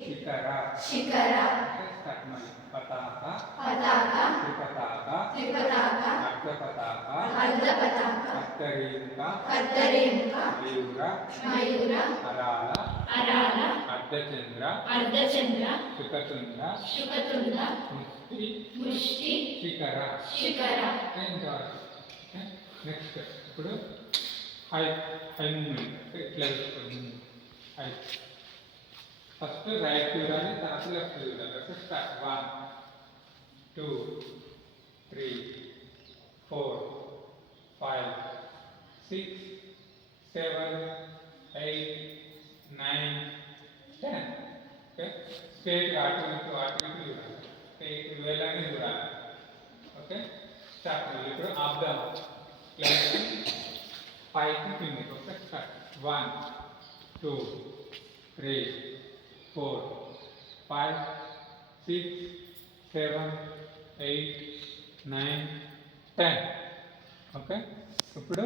शिखर शिखर पताका पताका त्रिपताका त्रिपताका अर्धपताका अर्धपताका कत्तरेमुख कत्तरेमुख मयूर मयूर rural rural अर्धचंद्र अर्धचंद्र शुकतुंड शुकतुंड मुष्टि मुष्टि शिखर शिखर next ఇప్పుడు హై మూమెంట్ ఇట్లా హై ఫస్ట్ రైట్ చూడాలి తర్వాత లెఫ్ట్ చూడాలి ఓకే స్టార్ట్ 1 2 3 4 5 6 7 8 9 10 ఓకే స్ట్రైట్ అటు ఇటు చూడాలి స్ట్రైట్ వెళ్ళని చూడాలి ఓకే స్టార్ట్ ఇప్పుడు అప్ డౌన్ పైకి కిందకి ఓకే స్టార్ట్ 1 2 3 4 5 6 7 8 9 10 ఓకే ఇప్పుడు